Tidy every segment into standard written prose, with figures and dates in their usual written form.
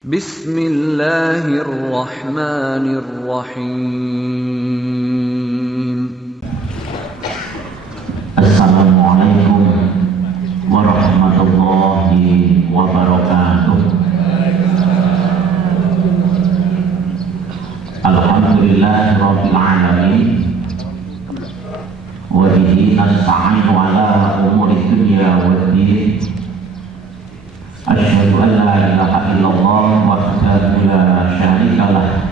Bismillahirrahmanirrahim. Assalamualaikum warahmatullahi wabarakatuh. Alhamdulillahirabbil alamin. Wa bihi nasta'inu ala umuri dunya waddin. Asyhadu an la ilaha illallah wahdahu la syarika lah.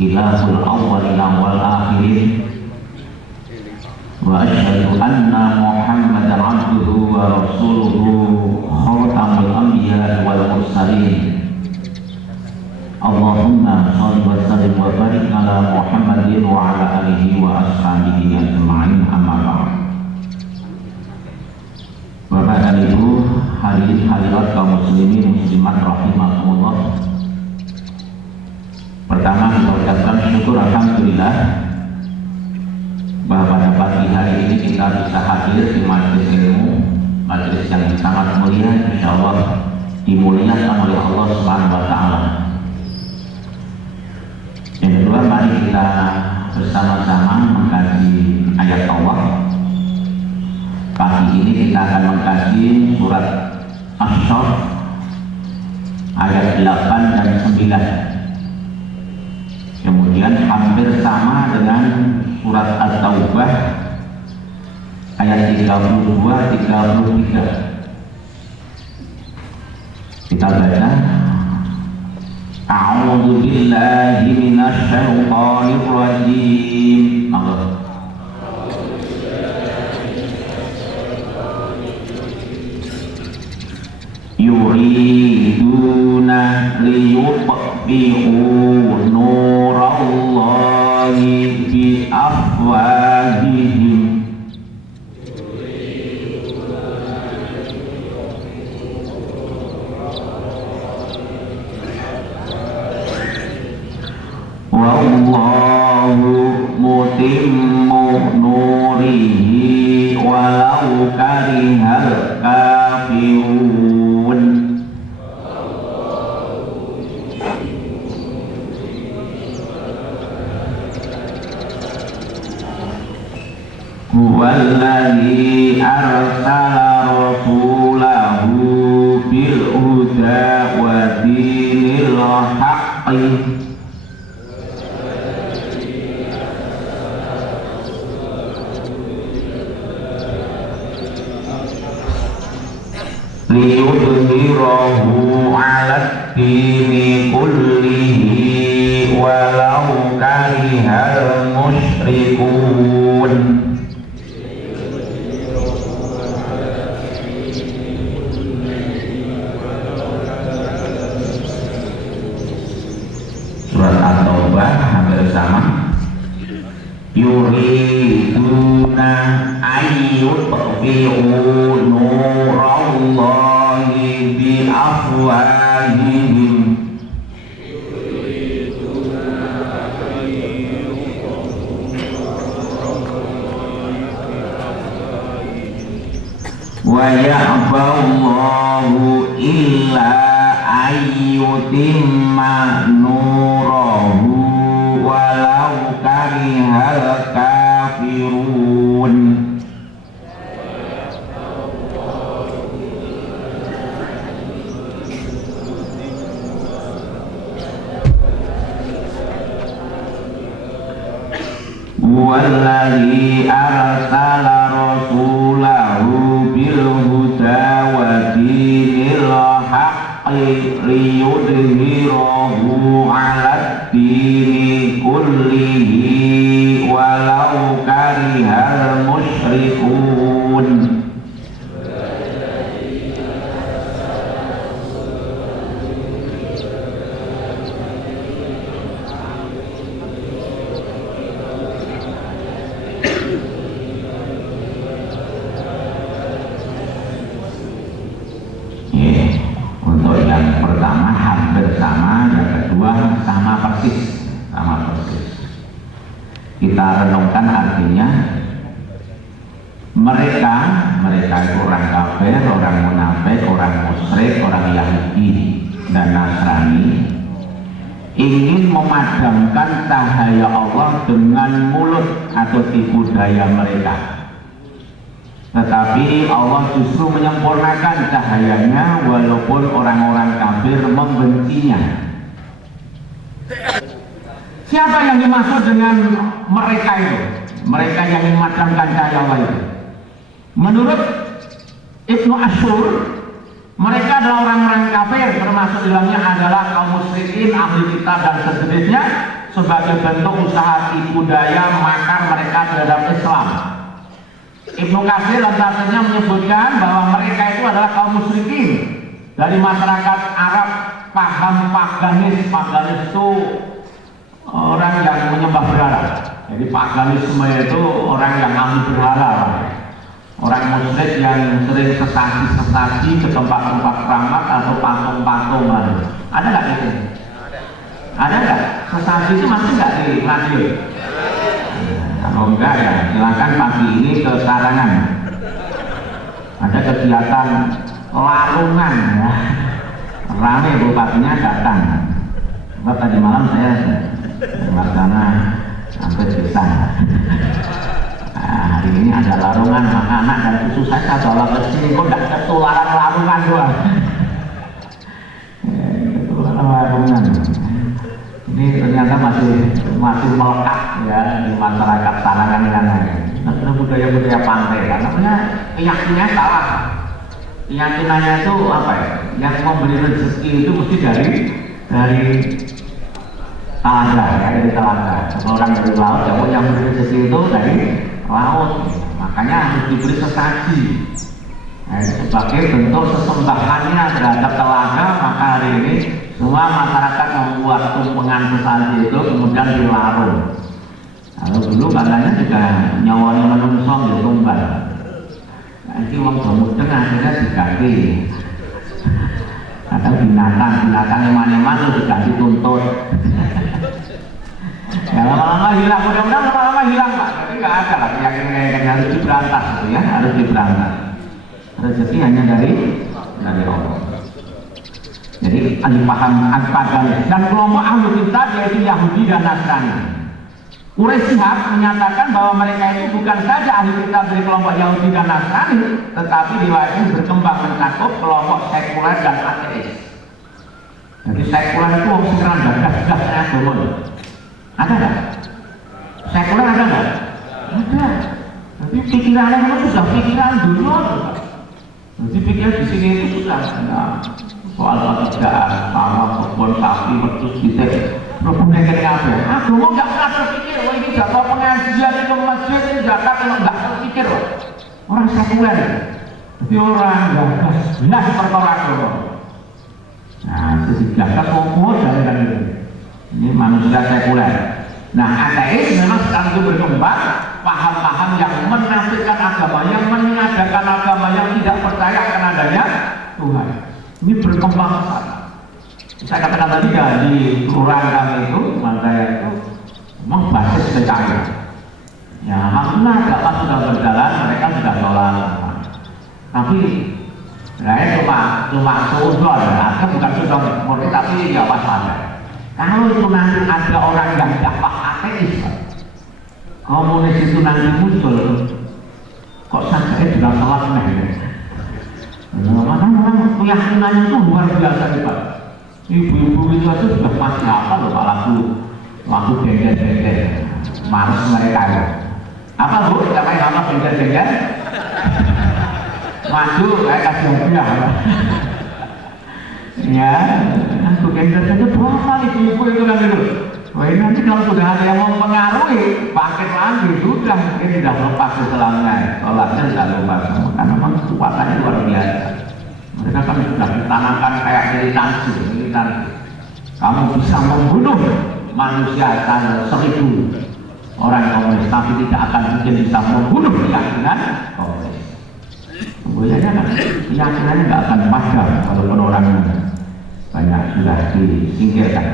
Ilahul awwalin wal akhirin. Wa asyhadu anna Muhammadan abduhu wa rasuluhu khatamul anbiya wal mursalin. Allahumma shalli wa sallim wa barik ala Muhammadin wa ala alihi wa ashabihi ajma'in, amma ba'd. Bapak dan Ibu, hadirin hadirat kaum muslimin muslimat rahimakumullah. Pertama kita ucapkan syukur alhamdulillah bahwa pada pagi hari ini kita bisa hadir di majelis ilmu, majelis yang sangat mulia, insyaallah dimuliakan oleh Allah Subhanahu wa taala. Yang kedua, mari kita bersama-sama mengkaji ayat Allah. Pagi ini kita akan mengkaji surat Asy-Syaff ayat 8 dan 9. Kemudian hampir sama dengan surat At-Taubah ayat 32-33. Kita baca. A'udzu billahi minasy syaithanir rajim. Yuriduna liyutfi'u nurallahi bi afwahihim wallahu mutimmu nurihi walau karihal kafirun. Huwallazi arsala rasulahu bil huda wa dinil haqqi liyudhhirahu 'alad dini kullihi walau karihal musyrikun. Surat At-Taubah hampir sama. Yuriduna ayyutfi'u nurallahi bi afwahihim wa ya'ballahu illa ayyutimma nurahu walau karihal kafirun. Wallazi arsala rasulahu bil huda wa dinil haqqi liyudhhirahu 'alad dini kullihi walau karihal musyrikun. Untuk yang pertama hampir sama, yang kedua sama persis. Kita renungkan artinya mereka mereka itu orang kafir, orang munafik, orang musyrik, orang Yahudi dan Nasrani, ingin memadamkan cahaya Allah dengan mulut atau tipu daya mereka. Tetapi Allah justru menyempurnakan cahayanya walaupun orang-orang kafir membencinya. Siapa yang dimaksud dengan mereka itu? Mereka yang memadamkan cahaya Allah itu. Menurut Ibnu Asyur, mereka adalah orang-orang kafir, termasuk di dalamnya adalah kaum musyrikin, ahli kitab dan sejenisnya, sebagai bentuk usaha tipu daya makar mereka terhadap Islam. Ibnu Katsir dan tafsirnya menyebutkan bahwa mereka itu adalah kaum musyrikin dari masyarakat Arab, paham paganis. Paganis itu orang yang menyembah berhala. Jadi paganisme itu orang yang ahli berhala. Orang musyrik yang sering sesasi ke tempat-tempat keramat atau patung-patung. Ada nggak itu? Ada nggak? Sesasi itu masih nggak di radio? Kalau enggak ya silakan pagi ini ke Karangan. Ada kegiatan larungan ya. Rame bupatinya datang. Sebab tadi malam saya melaksana sampai desa. Nah, hari ini ada larungan anak-anak dan cucu saya bawa ke sini kok tidak ketularan larungan doang. Ketularan larungan. Ini ternyata masih melekat ya di masyarakat Sarangan yang lain. Nah, budaya-budaya pantai kan, namanya keyakinannya salah. Keyakinannya itu apa ya? Yang memberi rezeki itu mesti dari telaga ya, dari telaga. Kalau orang dari laut, yang memberi rezeki itu dari laut. Makanya harus diberi sesaji. Nah, sebagai bentuk sesembahannya terhadap telaga, maka hari ini semua masyarakat membuat tumpengan sesaji itu kemudian dilarung. Lalu dulu katanya juga nyawanya menungsong di tumbal. Nanti wong gemudeng akhirnya diganti. Atau binatang eman-eman itu diganti tuntut. Ya lama-lama hilang, mudah-mudahan lama-lama hilang Pak. Tapi nggak ada lah keyakinan harus diberantas gitu ya, harus diberantas. Rezeki hanya dari Allah. Jadi paham paganis dan kelompok ahlu kitab yaitu Yahudi dan Nasrani. Quraisy Shihab menyatakan bahwa mereka itu bukan saja ahli kitab dari kelompok Yahudi dan Nasrani, tetapi riwayat berkembang mencakup kelompok sekuler dan ateis. Jadi sekuler itu orang sekarang gagas-gagasnya dulu. Ada nggak? Sekuler ada nggak? Ada. Tapi pikirannya itu sudah pikiran dulu. Jadi pikiran di sini itu sudah soal pekerjaan, sama kebun sapi, mertus gitu. Problemnya kayak apa? Aku mau nggak pernah terpikir, wah ini jatuh pengajian itu masjid ini jatuh kalau nggak terpikir, orang sekuler, jadi orang gagas, benar perkara agama. Nah, jadi gagas fokus dari ini manusia sekuler. Nah, ateis memang sekarang itu berkembang, paham-paham yang menafikan agama, yang meniadakan agama, yang tidak percaya akan adanya Tuhan. Ini berkembang pesat. Saya katakan tadi ya, di kelurahan kami itu, Mandaya itu memang basis PKI. Ya, alhamdulillah dapat sudah berjalan, mereka sudah sholat. Tapi saya cuma sudon, ya, bukan sudon murni, tapi ya waspada. Kalau itu nanti ada orang yang dakwah ateis, komunis itu nanti muncul, kok sampai juga sholat nih? Orang keyakinannya itu luar biasa nih Pak. Ibu-ibu itu aja sudah pasti apa loh Pak lagu bengkel-bengkel males mereka ya. Apa Bu? Siapa yang nama bengkel-bengkel? Maju kayak kasih hadiah ya. Lagu bengkel-bengkel berapa ibu-ibu itu kan itu. Wah ini nanti kalau sudah ada yang mempengaruhi pakai lagi sudah mungkin tidak lepas Islamnya, sholatnya tidak lepas karena memang kekuatannya luar biasa. Mereka kan sudah ditanamkan kayak militansi. Kamu bisa membunuh manusia 1.000 orang komunis, tapi tidak akan mungkin bisa membunuh keyakinan komunis. Kemudiannya kan keyakinannya nggak akan padam walaupun orang banyak sudah disingkirkan.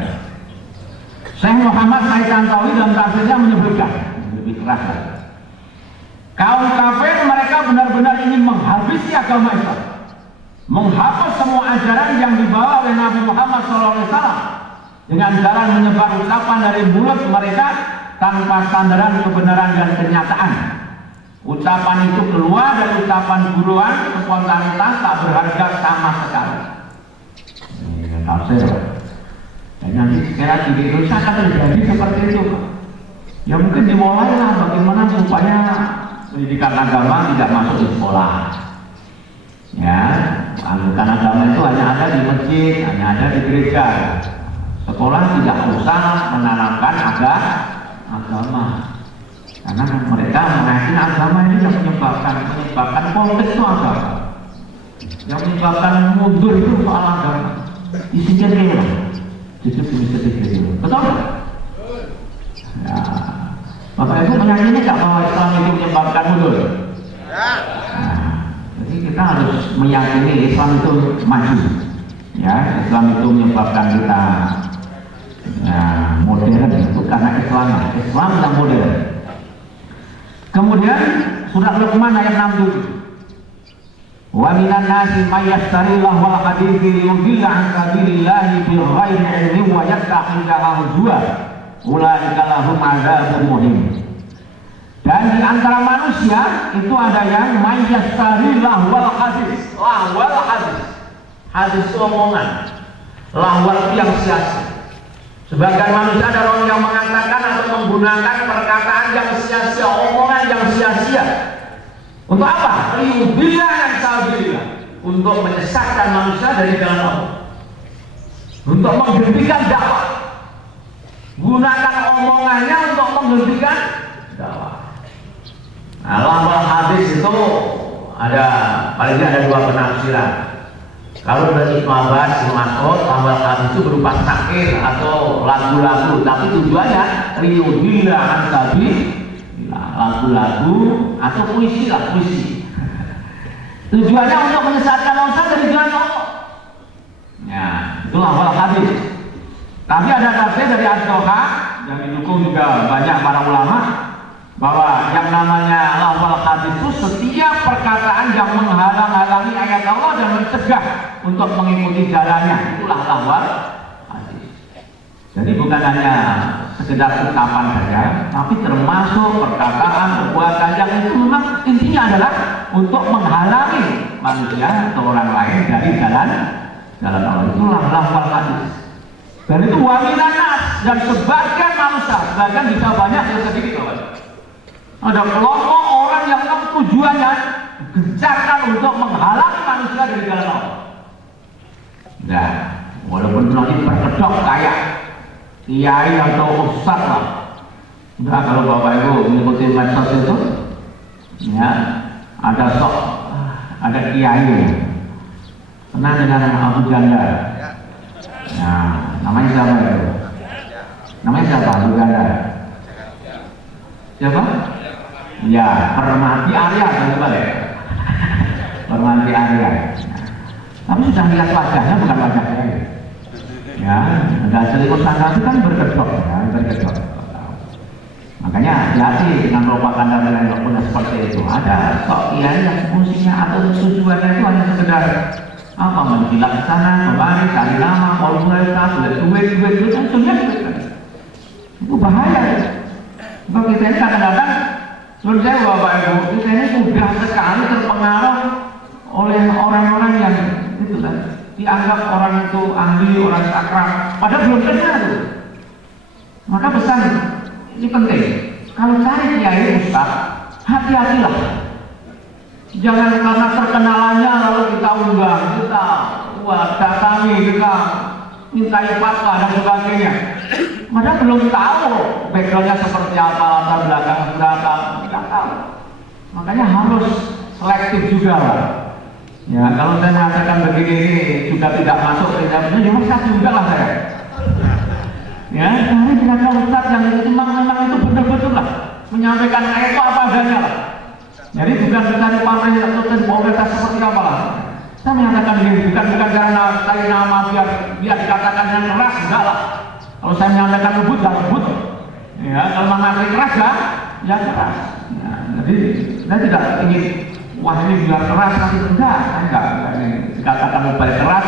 Syekh Muhammad Said Tantawi dalam tafsirnya menyebutkan lebih keras. Kaum kafir mereka benar-benar ingin menghabisi agama Islam, menghapus semua ajaran yang dibawa oleh Nabi Muhammad SAW dengan jalan menyebar ucapan dari mulut mereka tanpa sandaran kebenaran dan kenyataan. Ucapan itu keluar dari ucapan buruan, spontanitas, tak berharga sama sekali. Ini tafsir. Dan nanti sekali di Indonesia akan terjadi seperti itu. Ya mungkin dimulailah bagaimana supaya pendidikan agama tidak masuk di sekolah. Ya, pendidikan agama itu hanya ada di masjid, hanya ada di gereja. Sekolah tidak usah menanamkan agama, karena mereka meyakini agama ini yang menyebabkan konflik itu agama, yang menyebabkan mundur itu soal agama. Disingkirkan, betul? Ya. Bapak Ibu meyakini nggak bahwa Islam itu menyebabkan mundur? Nah, jadi kita harus meyakini Islam itu maju. Ya, Islam itu menyebabkan kita modern, itu karena Islam yang modern. Kemudian surat Luqman ayat 67. Wa minan nasi may yashtari lahwal hadithi liyudilla an sabilillahi bi ghairi ilmin wa yattakhidhaha huzwa. Ulaika lahum adzabun muhim. Dan di antara manusia itu ada yang may yashtari lahwal hadis. Lahwal hadis. Hadis itu omongan. Lahwal itu yang sia-sia. Sebagian manusia ada orang yang mengatakan atau menggunakan perkataan yang sia-sia, omongan yang sia-sia. Untuk apa? Liyudilla an sabilillah. Untuk menyesatkan manusia dari jalan Allah. Untuk menghentikan dakwah. Gunakan omongannya untuk menghentikan dakwah. Nah, lahwal hadis itu ada paling tidak ada dua penafsiran. Kalau dari Ibnu Abbas, Ibnu Mas'ud, lahwal hadis itu berupa syair atau lagu-lagu, tapi tujuannya liyudilla an sabilillah, lagu-lagu atau puisi lah, puisi. Tujuannya untuk menyesatkan manusia dari jalan Allah. Ya, itu lahwal hadis. Tapi ada tafsir dari Ad-Doha yang didukung juga banyak para ulama bahwa yang namanya lahwal hadis itu setiap perkataan yang menghalang-halangi ayat Allah dan mencegah untuk mengikuti jalannya, itulah lahwal hadis. Jadi bukan hanya sekedar ucapan saja, tapi termasuk perkataan, perbuatan yang itu memang intinya adalah untuk menghalangi manusia atau orang lain dari jalan Allah. Itulah lahwal hadis. Dan itu waminanas, dan sebagian manusia, sebagian bisa banyak atau sedikit. Ada kelompok orang yang tujuannya gencarkan untuk menghalangi manusia dari jalan Allah. Nah, walaupun nanti berkedok kayak kiai atau ustaz lah. Nah, kalau Bapak Ibu mengikuti medsos itu, ya ada kiai kenal dengan Abu Janda. Nah, namanya siapa itu? Namanya siapa? Abu Janda. Siapa? Ya, Permati Arya, coba deh. Permati Arya. Tapi sudah lihat wajahnya, bukan wajahnya. Ya, dan selingkuh sangka itu kan berkedok, ya, berkedok. Makanya hati-hati dengan propaganda yang punya seperti itu. Ada sok kiai yang fungsinya atau tujuannya itu hanya sekedar apa menjilat sana kemari, cari nama, formalitas, duit itu itu bahaya. Kalau kita ini kadang-kadang menurut saya Bapak Ibu, kita ini sudah sekali terpengaruh oleh orang-orang yang itu kan dianggap orang itu ahli, orang sakral, padahal belum kenal itu. Maka pesan ini penting. Kalau cari kiai ustaz, hati-hatilah. Jangan karena terkenalannya lalu kita undang, kita datangi, kita mintai fatwa dan sebagainya. Padahal belum tahu backgroundnya seperti apa, latar belakang berapa, tidak tahu. Makanya harus selektif juga lah. Ya, kalau saya mengatakan begini ini juga tidak masuk ke dalamnya, ya ustaz juga lah saya. Ya, cari ternyata ustaz yang memang itu betul-betul lah menyampaikan ayat itu apa adanya lah. Jadi bukan mencari pamrih atau popularitas seperti apa lah. Saya menyatakan ini bukan karena cari nama biar dikatakan yang keras, enggak lah. Kalau saya menyampaikan lembut, ya lembut. Ya, kalau mengatai keras ya keras. Ya, jadi Kita tidak ingin, wah ini biar keras nanti enggak. Dikatakan mobile keras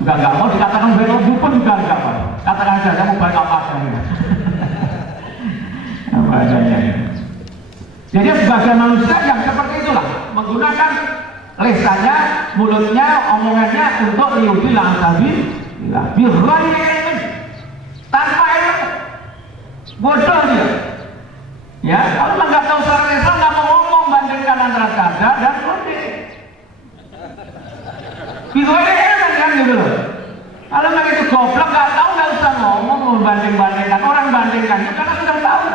juga enggak mau, dikatakan mobile lembut pun juga enggak mau. Katakan saja mobile apa adanya. Apa adanya. Jadi sebagai manusia yang seperti itulah, menggunakan lisannya, mulutnya, omongannya untuk liudil angsabi, tanpa ilmu, bodoh dia. Ya, kalau nggak tahu secara Islam nggak mau ngomong bandingkan antara kada dan kode. Bigonya kan gitu loh. Kalau nggak itu goblok nggak tahu nggak usah ngomong membanding-bandingkan. Orang bandingkan itu karena sudah tahu.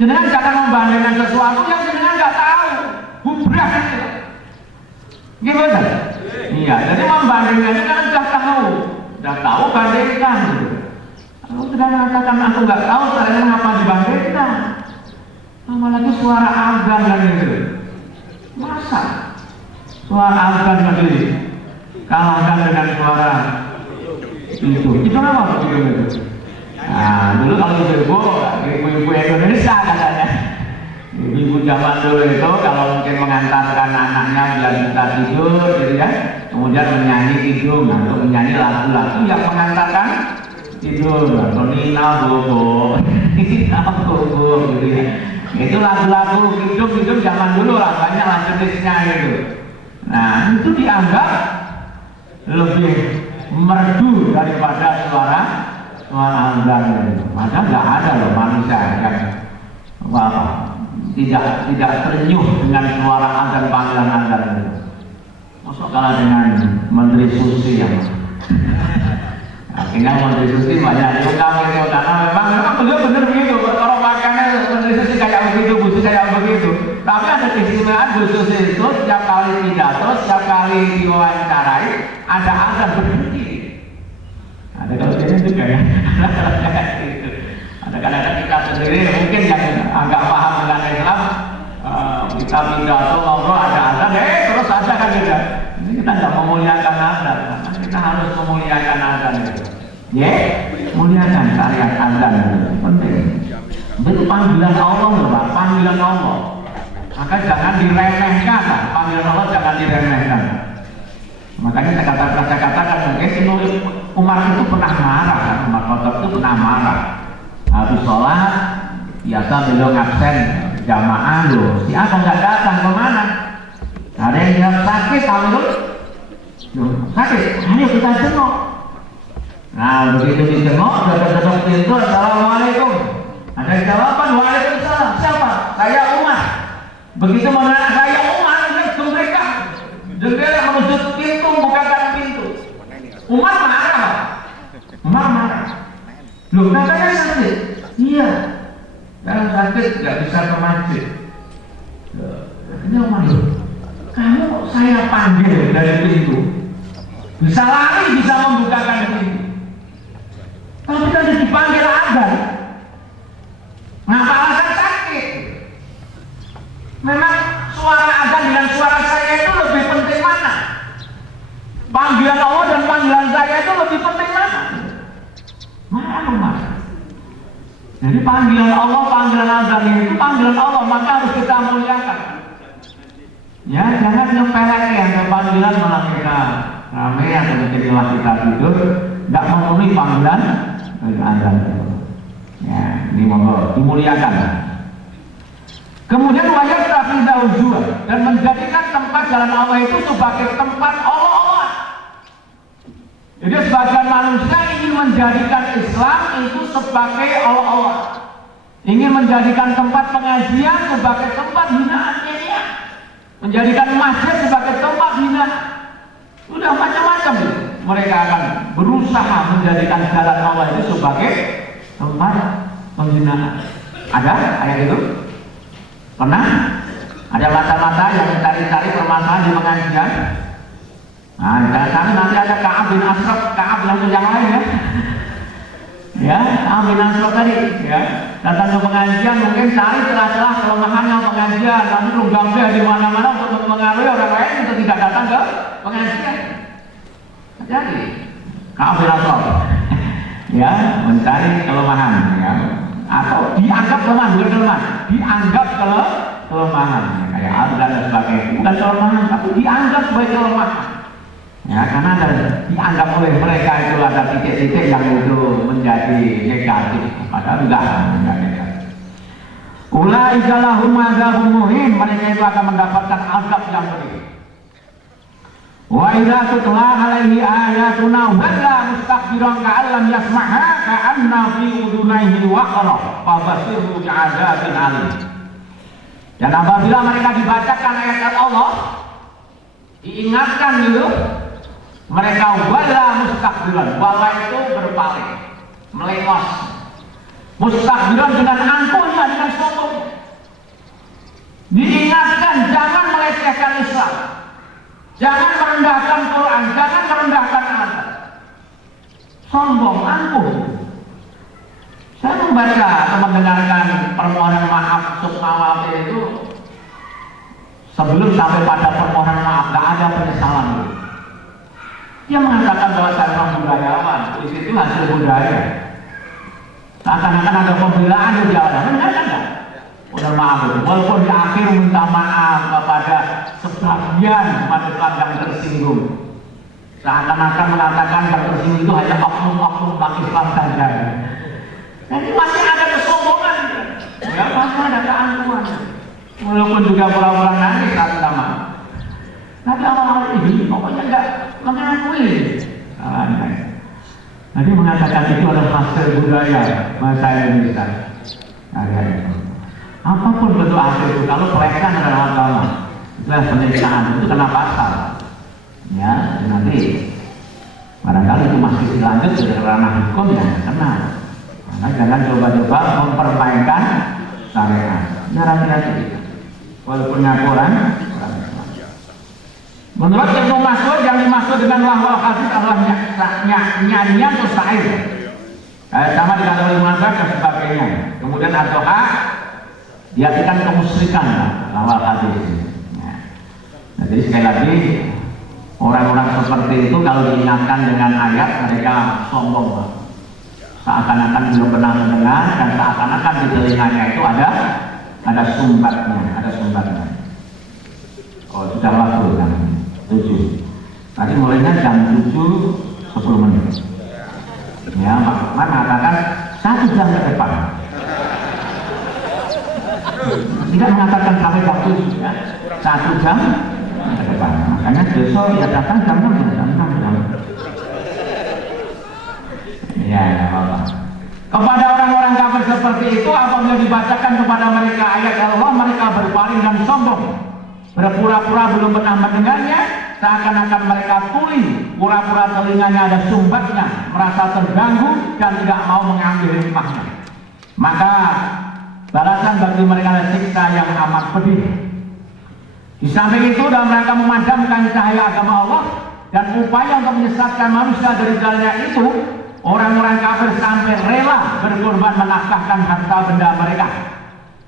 Jenengan jangan membandingkan sesuatu yang jenengan nggak tahu. Bubrah gitu. Gimana? Iya, jadi membandingkan itu karena sudah tahu bandingkan. Gitu. Kalau sudah mengatakan aku nggak tahu caranya apa dibandingkan, apalagi suara azan kan gitu. Masa suara azan tadi kalahkan dengan suara itu? Itu apa itu? Nah, dulu kalau ibu-ibu Indonesia katanya, ibu zaman dulu itu kalau mungkin mengantarkan anaknya biar bisa tidur, gitu ya, kemudian menyanyi tidur, untuk menyanyi lagu-lagu yang mengantarkan tidur, atau Nina Bobo, gitu ya. Itu lagu-lagu hidup zaman dulu lah, banyak lah jenisnya gitu. Nah, itu dianggap lebih merdu daripada suara azan itu. Maka nggak ada loh manusia yang tidak terenyuh dengan suara azan, panggilan azan itu. Masuk kalah dengan Menteri Susi yang akhirnya Menteri Susi banyak diungkap itu karena memang benar-benar begitu. Orang makannya Menteri Susi kayak begitu, Bu Susi kayak begitu. Tapi ada keistimewaan Bu Susi itu setiap kali pidato, setiap kali diwawancarai ada azan berhenti. Ada kalau ini juga ya. Ada kadang-kadang kita sendiri mungkin yang agak paham dengan Islam, kita pidato ngobrol ada azan, terus aja kan gitu. Ini kita nggak memuliakan azan, kita harus memuliakan azan itu. Ya, muliakan syariat azan itu penting. Itu panggilan Allah loh Pak, panggilan Allah. Maka jangan diremehkan, panggilan Allah jangan diremehkan. Makanya saya katakan mungkin Umar itu pernah marah, kan? Umar Khattab itu pernah marah. Habis sholat, biasa beliau ngabsen jamaah loh. Si A nggak datang kemana? Ada yang bilang sakit, kamu sakit. Ayo kita jenguk. Nah begitu dijenguk, dekat-dekat pintu, assalamualaikum. Ada jawaban, waalaikumsalam. Siapa? Saya Umar. Begitu mana saya Umar, mereka jendela menuju pintu, bukakan pintu. Umar marah. Umar marah. Loh, katanya sakit. Iya. Kalau sakit nggak bisa ke masjid. Ini Umar loh. Kamu saya panggil dari pintu, bisa lari, bisa membukakan pintu. Kalau kita dipanggil azan, ngapa alasan sakit? Memang suara azan dengan suara saya itu lebih penting mana? Panggilan Allah dan panggilan saya itu lebih penting mana? Mana? Jadi panggilan Allah, panggilan azan itu panggilan Allah, maka harus kita muliakan. Ya, jangan nyepelekan panggilan malah kita rame atau kecewa kita tidur, nggak memenuhi panggilan azan. Ya, ini monggo dimuliakan. Kemudian wajib tafidau jua dan menjadikan tempat jalan Allah itu sebagai tempat Allah. Jadi sebagian manusia ingin menjadikan Islam itu sebagai Allah. Ingin menjadikan tempat pengajian sebagai tempat hinaan dia. Menjadikan masjid sebagai tempat hinaan. Sudah macam-macam mereka akan berusaha menjadikan jalan Allah itu sebagai tempat penghinaan. Ada ayat itu? Pernah? Ada mata-mata yang mencari-cari permasalahan di pengajian. Nah, jangan nanti ada Ka'ab bin Ashraf, Ka'ab yang lain ya. Ya, Ka'ab bin Ashraf tadi ya. Datang ke pengajian mungkin cari celah-celah kelemahannya pengajian, nanti runggamnya di mana-mana untuk mempengaruhi orang lain untuk tidak datang ke pengajian. Jadi, Ka'ab bin Ashraf ya, mencari kelemahan ya. Atau dianggap lemah, bukan lemah, dianggap kelemahan, ya, kayak adat dan sebagainya. Bukan kelemahan, tapi dianggap sebagai kelemahan. Ya, karena dianggap oleh mereka itu ada titik-titik yang itu menjadi negatif, padahal enggak negatif. Ulaika lahum adzabun muhin, mereka itu akan mendapatkan azab yang pedih. Wa idza tutla alaihi ayatuna walla mustakbiran ka'an lam yasma'ha ka'anna fi udunaihi waqra fa basirhu bi'adzabin alim. Dan apabila mereka dibacakan ayat Allah, diingatkan dulu, mereka walla mustakbiran, walla itu berpaling, melengos. Mustakbiran dengan angkuhnya, dengan sombong. Diingatkan jangan melecehkan Islam, jangan merendahkan Quran, jangan merendahkan azab. Sombong, angkuh. Saya membaca atau mendengarkan permohonan maaf Sukmawati itu, sebelum sampai pada permohonan maaf, tidak ada penyesalan. Dia mengatakan bahwa saya orang budayawan, di situ hasil budaya. Akan-akan ada pembelaan di jalan, benar kan? Udah maaf itu, walaupun di akhir minta maaf kepada sebagian umat Islam yang tersinggung. Seakan-akan mengatakan yang tersinggung itu hanya oknum-oknum umat Islam saja. Jadi masih ada kesombongan, ya masih ada keangkuhan. Walaupun juga pura-pura nangis saat sama. Tapi awal-awal ini pokoknya enggak mengakui. Nanti mengatakan itu adalah hasil budaya masa Indonesia. Apapun bentuk hasil itu, kalau pelecehan adalah agama, itulah penistaan, itu kena pasal. Ya, nanti barangkali itu masih dilanjut dari ranah hukum ya kena. Maka jangan coba-coba mempermainkan syariat. Ya hati-hati. Walaupun ngakuran. Menurut Ibnu Mas'ud yang dimaksud dengan lahwal hadis adalah nyanyian atau syair, sama dikatakan oleh Ibnu dan sebagainya. Kemudian ad-doha diartikan kemusyrikan lahwal hadis. Ya. Nah, jadi sekali lagi orang-orang seperti itu kalau diingatkan dengan ayat mereka sombong, seakan-akan belum pernah mendengar dan seakan-akan di telinganya itu ada sumbatnya. Oh, sudah waktu kan 7. Tadi mulainya jam 7:10. Ya, Pak Lukman mengatakan 1 jam ke depan. Tidak mengatakan sampai jam 7 ya. 1 jam ke depan. Makanya besok ya datang jam 6 jam. Ya, Bapak. Kepada orang-orang kafir seperti itu, apabila dibacakan kepada mereka ayat Allah, mereka berpaling dan sombong, berpura-pura belum pernah mendengarnya, seakan-akan mereka tuli, pura-pura telinganya ada sumbatnya, merasa terganggu dan tidak mau mengambil hikmahnya. Maka balasan bagi mereka adalah siksa yang amat pedih. Di samping itu, dalam rangka memadamkan cahaya agama Allah dan upaya untuk menyesatkan manusia dari jalannya itu, orang-orang kafir sampai rela berkorban menafkahkan harta benda mereka.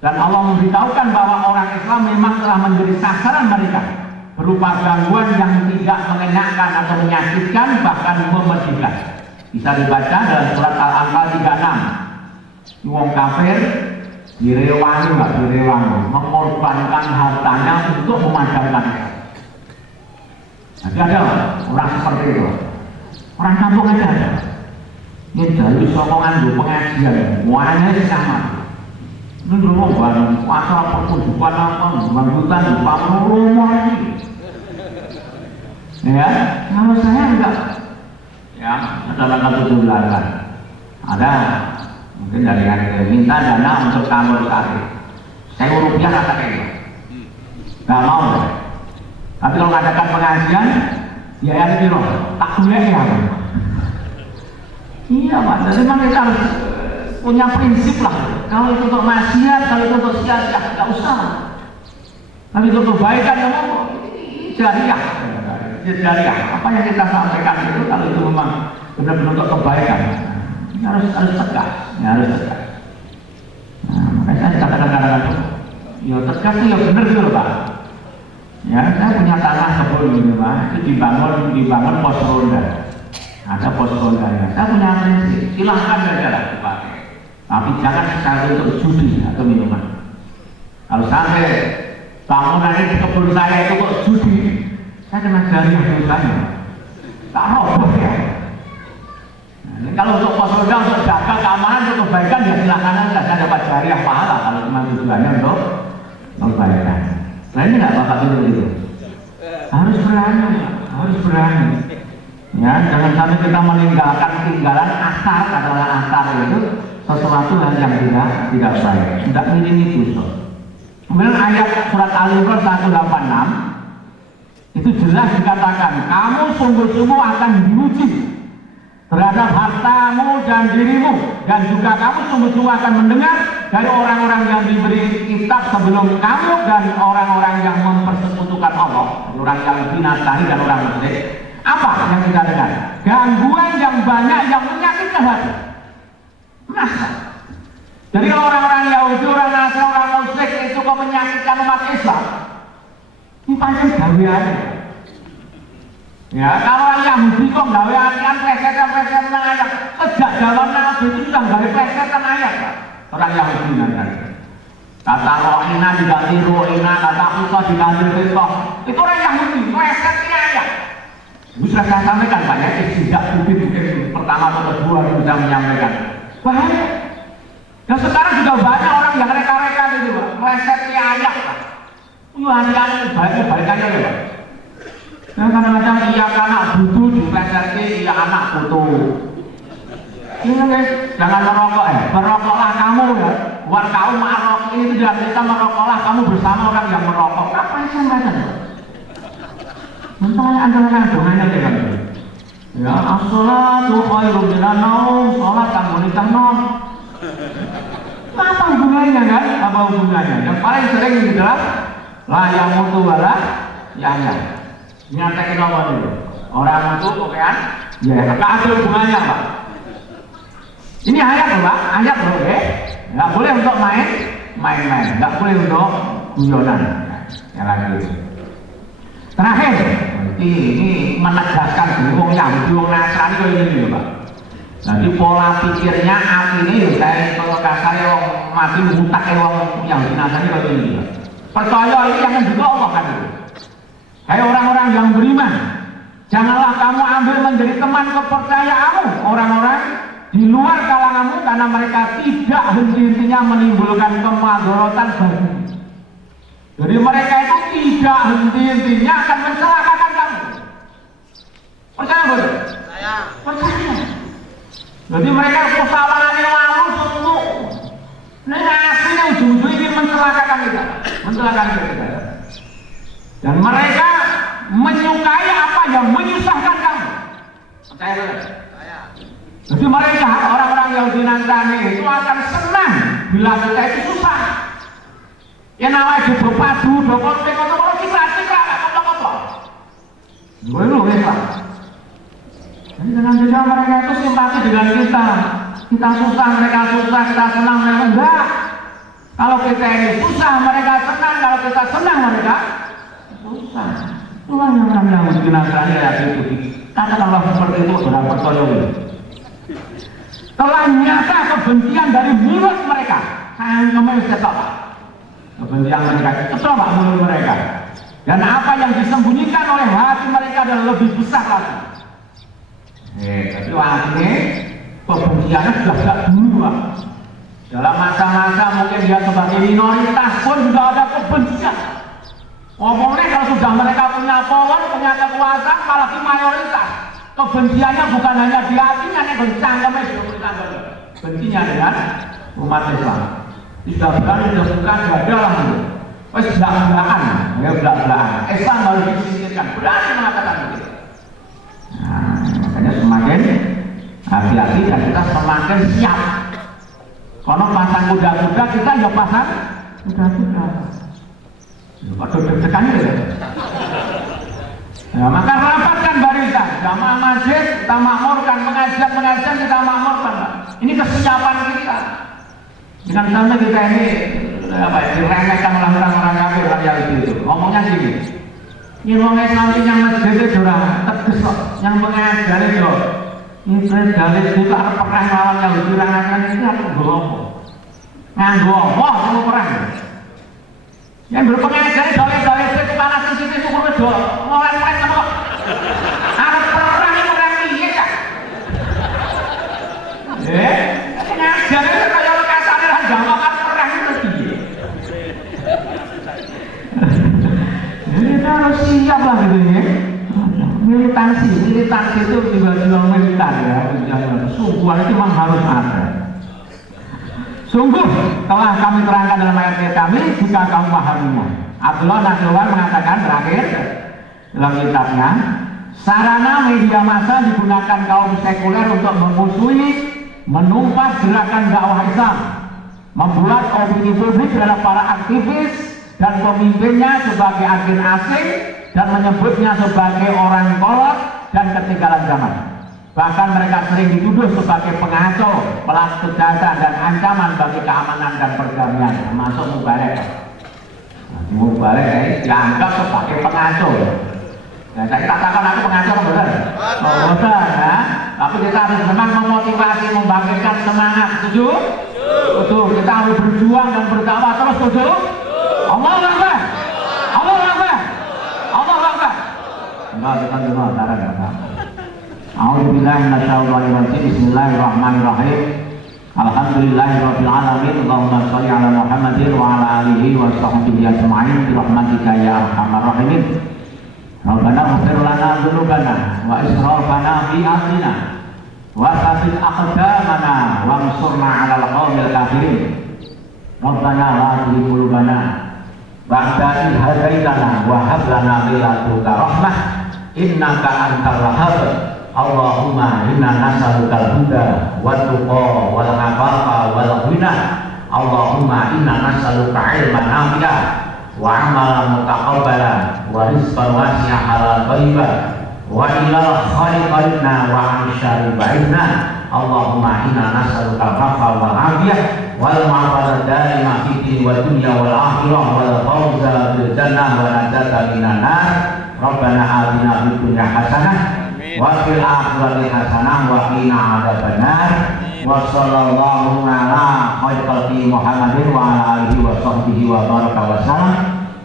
Dan Allah memberitahukan bahwa orang Islam memang telah menjadi sasaran mereka berupa gangguan yang tidak mengenakan atau menyakitkan, bahkan memedihkan. Bisa dibaca dalam surat Al-Anfal 36. Wong kafir direwangi, mengorbankan hartanya untuk memadamkan. Jadi ada orang seperti itu. Orang kampung aja ada. Ini dari sokongan di pengajian, warnanya sama. Ini dulu bukan acara pertunjukan apa, bangunan di rumah ini. Ya, kalau saya enggak. Ya, ada 17 ada mungkin dari yang minta dana untuk kamar sakit. Saya rupiah kata kayak nggak mau. Tapi kalau ngadakan pengajian, biaya itu loh, tak boleh ya. Iya Pak, jadi memang kita harus punya prinsip lah. Kalau itu untuk maksiat, kalau itu untuk sia-sia, nggak usah. Tapi itu untuk kebaikan, ya mau jariah. Apa yang kita sampaikan itu kalau itu memang benar-benar untuk kebaikan, harus tegas, harus tegas. Nah, makanya saya katakan kadang-kadang, ya tegas itu ya benar gitu Pak. Ya, saya punya tanah kebun gitu Pak, itu dibangun pos ronda. Ada pos rondanya. Saya punya prinsip, silahkan saja lah dipakai. Tapi jangan sekali untuk judi atau minuman. Kalau sampai bangunan di kebun saya itu kok judi, saya kena jari dosanya. Tak roboh ya. Nah, kalau untuk posonda, untuk jaga keamanan, untuk kebaikan ya silakan aja, saya dapat jariah pahala kalau cuma tujuannya untuk kebaikan. Nah ini nggak Bapak dulu itu. Harus berani, harus berani. Ya, jangan sampai kita meninggalkan tinggalan asar adalah asar itu sesuatu yang tidak baik. Tidak miring itu. Kemudian ayat surat Al-Imran 186 itu jelas dikatakan, kamu sungguh-sungguh akan diuji terhadap hartamu dan dirimu, dan juga kamu sungguh-sungguh akan mendengar dari orang-orang yang diberi kitab sebelum kamu dan orang-orang yang mempersekutukan Allah, orang yang binatari dan orang musyrik. Apa yang kita dengar? Gangguan yang banyak yang menyakitkan hati. Masa? Jadi kalau orang-orang Yahudi, orang Nasrani, orang musyrik itu kok menyakitkan umat Islam, ini panjang gaweannya. Ya, kalau orang Yahudi kok gawean plesetan ayat, sejak zaman Nabi itu sudah gawe plesetan ayat, Pak. Orang Yahudi nanti. Kata rohina diganti rohina, kata Isa diganti Isa. Itu orang Yahudi, plesetnya ayat. Itu sudah saya sampaikan banyak sejak mungkin pertama atau kedua sudah menyampaikan. Bahaya. Dan sekarang juga banyak orang yang reka-reka itu, Pak. Plesetnya ayat, Pak. Hati-hati balikannya ya, Pak. Nah, kadang-kadang iya anak butuh diplesetnya iya anak butuh. Ini guys, jangan merokok merokoklah kamu ya. Buat kaum marok ini tidak kita merokoklah kamu bersama orang yang merokok. Apa yang macam? Misalnya antara dongannya kan. Ya, as-shalatu khairum minan naum, salat kamu nikah nom. Apa hubungannya kan? Apa hubungannya? Yang paling sering adalah la yamutu wala yahya. Nyatakan apa dulu? Orang itu pokoknya ya, apa ada hubungannya, Pak? Ini ayat loh, Pak, ayat loh, oke? Nggak boleh untuk main-main, nggak boleh untuk guyonan. Ya lagi. Terakhir, ini menegaskan wong Yahudi, wong Nasrani kayak ini, Pak. Nanti pola pikirnya ini dari kasar wong mati mutak wong Yahudi Nasrani kayak ini, Pak. Percaya ini yang juga Allah kan itu. Kayak orang-orang yang beriman, janganlah kamu ambil menjadi teman kepercayaanmu orang-orang di luar kalanganmu, karena mereka tidak henti-hentinya menimbulkan kemadharatan bagimu. Jadi mereka itu tidak henti-hentinya akan mencelakakan kamu. Percaya betul? Percaya. Jadi mereka kesalahannya lalu semua. Nah aslinya ujung-ujung ingin mencelakakan kita, kita. Dan mereka menyukai apa yang menyusahkan kamu. Percaya betul? Jadi mereka orang-orang Yahudi Nasrani itu akan senang bila kita itu susah. Ya namanya di berpadu, berkonflik, citra, apa-apa. Belum Islam. Jadi dengan juga mereka itu simpati dengan kita. Kita susah, mereka susah, kita senang, mereka enggak. Kalau kita ini susah, mereka senang. Kalau kita senang, mereka susah. Itulah yang orang Yahudi Nasrani ya itu. Katakanlah seperti itu berapa percaya. Telah nyata kebencian dari mulut mereka. Saya ngomong tetap kebencian mereka itu coba mulut mereka. Dan apa yang disembunyikan oleh hati mereka adalah lebih besar lagi. Tapi akhirnya kebenciannya sudah tidak dulu, Pak. Dalam masa-masa mungkin dia sebagai minoritas pun juga ada kebencian. Ngomongnya kalau sudah mereka punya power, punya kekuasaan, apalagi mayoritas. Kebenciannya bukan hanya di hatinya, yang bencangkemnya juga bencangkemnya. Bencinya dengan umat Islam. Tidak berani dibuka dada lah itu. Wes belak-belakan, ya belak-belakan. Islam harus disingkirkan, berani mengatakan begitu. Nah, makanya semakin hati-hati dan kita semakin siap. Kalau pasang kuda-kuda, kita ya pasang kuda-kuda. Waduh deg-degan itu ya. Nah, maka rapatkan barisan, jamaah masjid kita makmurkan, pengajian kita makmurkan. Ini kesiapan kita. Dengan sampai kita ini diremehkan oleh orang-orang kafir yang itu. Ngomongnya gini. Ini orang Islam yang masjid itu orang tegas kok, yang mengajar itu. Ini dalil itu ada perang lawan yang dirangakan ini apa nganggo apa? Nganggo apa perang? Yang berpengajar dole-dole itu kepala sisi syukur wedo. Mulai-mulai sama kok. Arep perang iki ora piye ta? Ngajar itu kaya kasane lah jamakan perang itu piye? Kita harus siap lah gitu ya. Militansi itu juga militan ya. Sungguhan itu memang harus ada. Sungguh telah kami terangkan dalam ayat kami jika kamu memahaminya. Abdullah Nasrullah mengatakan terakhir dalam kitabnya, sarana media massa digunakan kaum sekuler untuk memusuhi, menumpas gerakan dakwah Islam, membuat opini publik terhadap para aktivis dan pemimpinnya sebagai agen asing dan menyebutnya sebagai orang kolot dan ketinggalan zaman. Bahkan mereka sering dituduh sebagai pengacau, pelaku kejahatan dan ancaman bagi keamanan dan perdamaian, termasuk Mubarak. Mubarak dianggap sebagai pengacau. Nah, saya katakan aku pengacau benar. Oh, benar ya. Tapi kita harus memang memotivasi, membangkitkan semangat. Setuju? Betul. Kita harus berjuang dan berdakwah terus. Setuju? Allahu Akbar. Allahu Akbar. Allahu Akbar. Enggak, kita dengar cara kata. A'udzubillahi minasyaitonir rajim. Bismillahirrahmanirrahim. Alhamdulillahirabbil alamin. Allahumma shalli ala Muhammadin wa ala alihi wa sahbihi ajma'in bi rahmatika ya arhamar rahimin. Rabbana ighfir lana dzunubana wa israfana fi amrina wa tsabbit aqdamana wansurna 'alal qaumil kafirin. Rabbana la tuzigh qulubana ba'da idh hadaitana wa hab lana min ladunka rahmah innaka antal wahhab. Allahumma inna nas'alukal huda wat tuqa wal afafa wal ghina. Allahumma inna nas'aluka ilman nafi'a wa amalan mutaqabbala wa rizqan wasi'an halal thayyiban wa ilal khaliqina wa an syarri ba'idna. Allahumma inna nas'alukal afa wal afiyah wal ma'afata daima fid din wal dunya wal akhirah wal fawza bil jannah wa najata minan nar. Rabbana atina fid dunya hasanah wa fil akhirati hasanah wa qina adzabannar. Wa sallallahu ala khairil Muhammadin wa ala alihi wa sahbihi wa baraka wa salam.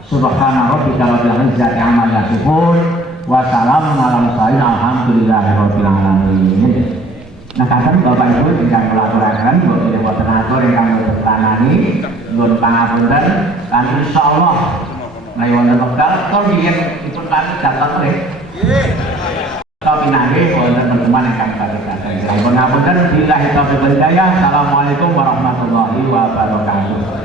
Subhana rabbika rabbil izzati amma yasifun wa salamun ala mursalin alhamdulillahi rabbil alamin. Nah, kadang Bapak Ibu ingkang kolaborasi buat moderator ingkang bertanani nyuwun pangapunten lan insyaallah menawi wonten wekdal kok biyen dipun paring datang nggih. Tapi nanti wonten pertemuan ingkang bareng-bareng. Nyuwun pangapunten billahi taufiq wal hidayah. Assalamualaikum warahmatullahi wabarakatuh.